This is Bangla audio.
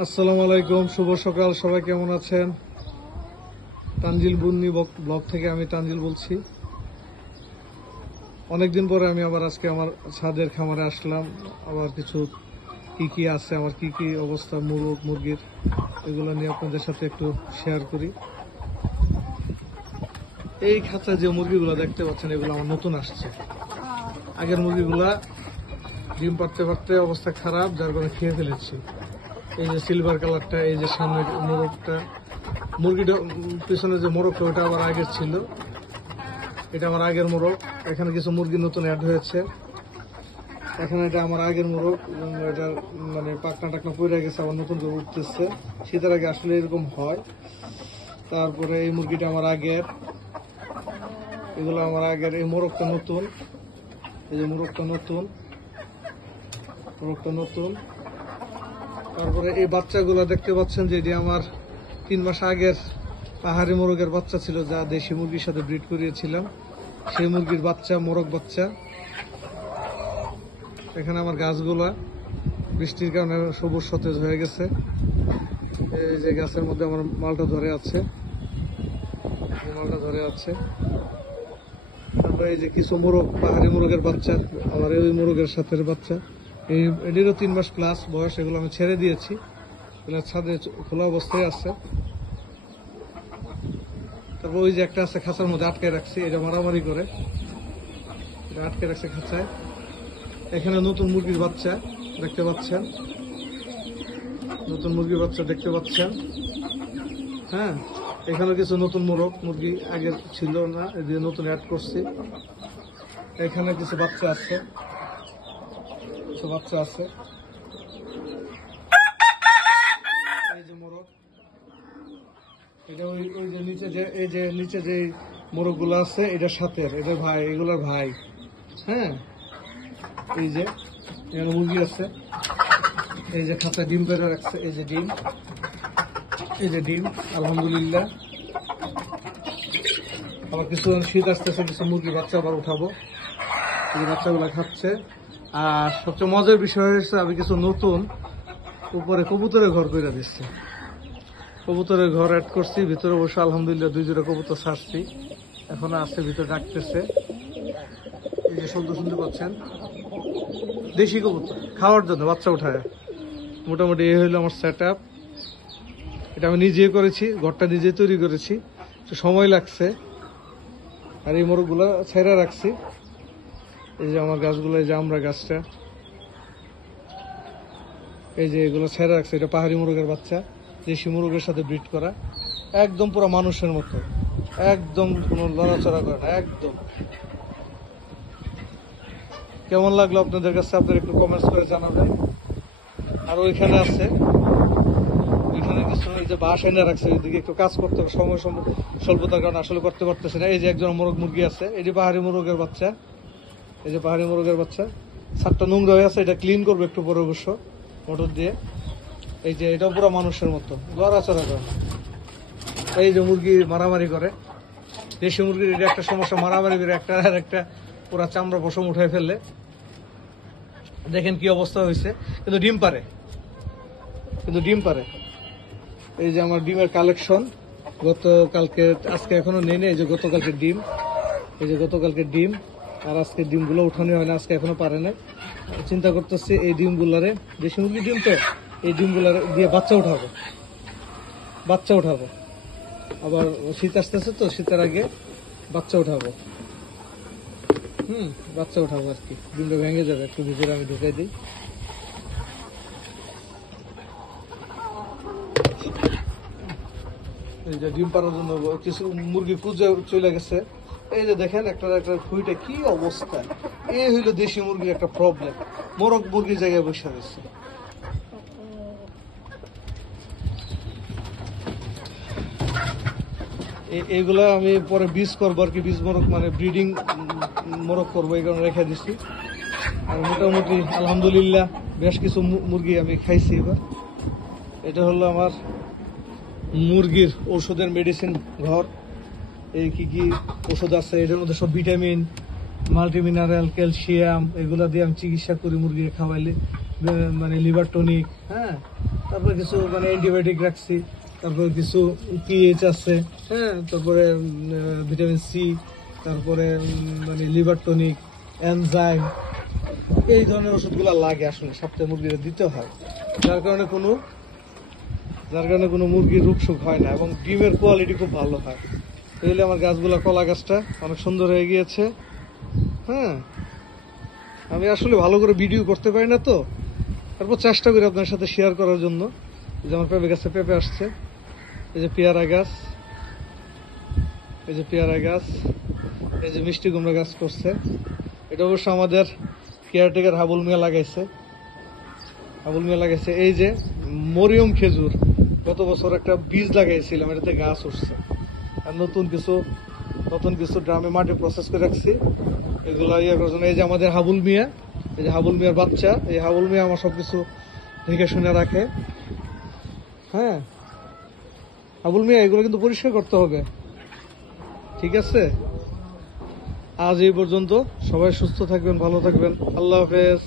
আসসালামু আলাইকুম, শুভ সকাল। সবাই কেমন আছেন? তানজিল বুন্নি ব্লগ থেকে আমি তানজিল বলছি। অনেকদিন পরে আমি আবার আজকে আমার ছাদের খামারে আসলাম। আবার কিছু কি আছে, আমার কি অবস্থা মুরগির, এগুলো নিয়ে আপনাদের সাথে একটু শেয়ার করি। এই খাঁচা যে মুরগিগুলো দেখতে পাচ্ছেন, এগুলো আমার নতুন আসছে। আগের মুরগিগুলা ডিম পারতে পারতে অবস্থা খারাপ, যার কারণে খেয়ে ফেলেছি। এই যে সিলভার কালারটা, এই যে সামনে মোরগটা, মুরগিটা পিছনে যে মোরগটা, ওটা আমার আগের ছিল। এটা আমার আগের মোরগ। এখানে কিছু মুরগি নতুন অ্যাড হয়েছে। এখানে এটা আমার আগের মোরগ, এটা মানে পাকনা টাকনা পড়ে গেছে, আবার নতুন করে উঠতেছে। শীতের আগে আসলে এরকম হয়। তারপরে এই মুরগিটা আমার আগের, এগুলো আমার আগের। এই মোরগটা নতুন, এই যে মোরগটা নতুন। তারপরে এই বাচ্চাগুলো দেখতে পাচ্ছেন যে এটি আমার 3 মাস আগের পাহাড়ি মোরগের বাচ্চা ছিল, যা দেশি মুরগির সাথে ব্রিড করিয়েছিলাম। সেই মুরগির বাচ্চা, মোরগ বাচ্চা। এখানে আমার গাছগুলা বৃষ্টির কারণে সবুজ সতেজ হয়ে গেছে। এই যে গাছের মধ্যে আমার মালটা ধরে আছে। তারপরে এই যে কিছু মোরগ, পাহাড়ি মোরগের বাচ্চা, আমার এই মোরগের সাথে বাচ্চা। এটিরও 3 মাস প্লাস বয়স। এগুলো আমি ছেড়ে দিয়েছি, এগুলো ছাদে খোলা অবস্থায় আছে। তারপর ওই যে একটা আছে খাঁচার মধ্যে আটকে রাখছি, এটা মারামারি করে, এটা আটকে রাখছে খাঁচায়। এখানে নতুন মুরগির বাচ্চা দেখতে পাচ্ছেন, হ্যাঁ। এখানে কিছু নতুন মুরগি আগে ছিল না, এদিকে নতুন অ্যাড করছি। এখানে কিছু বাচ্চা আছে, এই যে মোরগ। এটা ওই যে নিচে যে মোরগ গুলো আছে, এটার সাথে, এটার ভাই, এগুলোর ভাই, হ্যাঁ। এই যে এখানে মুরগি আছে, এই যে খাঁচা ডিম পেড়ে রাখছে, এই যে ডিম, আলহামদুলিল্লাহ। আবার কিছু শীত আসতেছে, কিছু মুরগি বাচ্চা আবার উঠাবো, এই বাচ্চাগুলো খাচ্ছে। আর সবচেয়ে মজার বিষয় হচ্ছে, আমি কিছু নতুন উপরে কবুতরের ঘর করে দিচ্ছি। কবুতরের ঘর অ্যাড করছি ভিতরে, অবশ্য আলহামদুলিল্লাহ 2 জোড়া কবুতর ছাড়ছি, এখনো আছে ভিতরে, ডাকতেছে। এই যে শব্দ শুনতে পাচ্ছেন, দেশি কবুতর খাওয়ার জন্য বাচ্চা উঠায়। মোটামুটি এই হইলো আমার সেট আপ। এটা আমি নিজে করেছি, ঘরটা নিজে তৈরি করেছি, তো সময় লাগছে। আর এই মোরগগুলো ছেড়ে রাখছি। এই যে আমার গাছগুলো, এই যে আমরা গাছটা, এই যে এগুলো ছেড়ে রাখছে। এটা পাহাড়ি মোরগের বাচ্চা, দেশি মোরগের সাথে ব্রিড করা, একদম পুরো মানুষের মতো, একদম কোনো লড়াচড়া করে না, একদম। কেমন লাগলো আপনাদের কাছে, আপনারা একটু কমেন্টস করে জানাবেন। আর ওইখানে আছে, ওইখানে কিছু এই যে বাঁশ এনে রাখছে, ওইদিকে একটু কাজ করতে হবে, সময় স্বল্পতার কারণে আসলে করতে পারতেছে না। এই যে একজন মুরগি আছে, এই যে পাহাড়ি মোরগের বাচ্চা, ছাদটা নোংরা হয়ে আছে, এটা ক্লিন করবো একটু পরে অবশ্য মোটর দিয়ে। এই যে এটাও পুরো মানুষের মতো লড়াচড়া করে। এই যে মুরগি মারামারি করে, দেশি মুরগির এটা একটা সমস্যা, মারামারি করে একটা পুরা চামড়া পশম উঠাই ফেললে। দেখেন কি অবস্থা হয়েছে, কিন্তু ডিম পারে। এই যে আমার ডিমের কালেকশন, গতকালকে, আজকে এখনো নেই, এই যে গতকালকে ডিম, আর আজকে ডিমগুলো উঠানো হয় না, আজকে এখনো পারে না। চিন্তা করতেছি এই ডিমগুলারে, দেশি মুরগির ডিম তো, এই ডিমগুলারে দিয়ে বাচ্চা উঠাবো। আবার শীত আসতেছে তো, শীতের আগে বাচ্চা উঠাবো আর কি। ডিমটা ভেঙে যাবে, একটু ভিতরে আমি ঢুকাই দিই। এই যে ডিম পাড়ার জন্য কিছু মুরগি খুঁজে চলে গেছে। এই যে দেখেন একটা খুঁইটা কি অবস্থা। এই হইলো দেশি মুরগির একটা প্রবলেম, মোরগ মুরগির জায়গায় বসে গেছে। এইগুলা আমি পরে বীজ করবো আর কি, বীজ মোরগ মানে ব্রিডিং মোরগ করবো, এই কারণে রেখে দিচ্ছি। আর মোটামুটি আলহামদুলিল্লাহ বেশ কিছু মুরগি আমি খাইছি এবার। এটা হলো আমার মুরগির ওষুধের মেডিসিন ঘর। এই কি ওষুধ আছে এটার মধ্যে, সব ভিটামিন, মাল্টিমিনারেল, ক্যালসিয়াম, এগুলা দিয়ে আমি চিকিৎসা করি মুরগিকে খাওয়াইলে, মানে লিভার টনিক, হ্যাঁ। তারপরে কিছু মানে অ্যান্টিবায়োটিক রাখছি, তারপরে কিছু পিএইচ আছে, হ্যাঁ, তারপরে ভিটামিন সি, তারপরে মানে লিভার টনিক, এনজাইম, এই ধরনের ওষুধগুলো লাগে আসলে সপ্তাহে মুরগিরা দিতে হয়, যার কারণে কোনো মুরগির রোগ সুখ হয় না এবং ডিমের কোয়ালিটি খুব ভালো হয়। তাহলে আমার গাছগুলা, কলা গাছটা অনেক সুন্দর হয়ে গিয়েছে। হ্যাঁ, আমি আসলে ভালো করে ভিডিও করতে পারি না, তো তারপর চেষ্টা করি আপনার সাথে শেয়ার করার জন্য। এই যে আমার পেঁপে গাছে পেঁপে আসছে, এই যে পেয়ারা গাছ, এই যে পেয়ারা গাছ, এই যে মিষ্টি কুমড়া গাছ করছে। এটা অবশ্য আমাদের কেয়ারটেকার হাবুল মিয়া লাগাইছে। এই যে মরিয়ম খেজুর, গত বছর একটা বীজ লাগাইছিলাম, এটাতে গাছ উঠছে। আর নতুন কিছু ড্রামে মাটি প্রসেস করে রাখছি, এগুলো ইয়ে করার জন্য। এই যে আমাদের হাবুল মিয়া, এই যে হাবুল মিয়ার বাচ্চা, এই হাবুল মিয়া আমার সবকিছু দেখে শুনে রাখে। হ্যাঁ, হাবুল মিয়া, এগুলো কিন্তু পরিষ্কার করতে হবে, ঠিক আছে? আজ এই পর্যন্ত, সবাই সুস্থ থাকবেন, ভালো থাকবেন, আল্লাহ হাফেজ।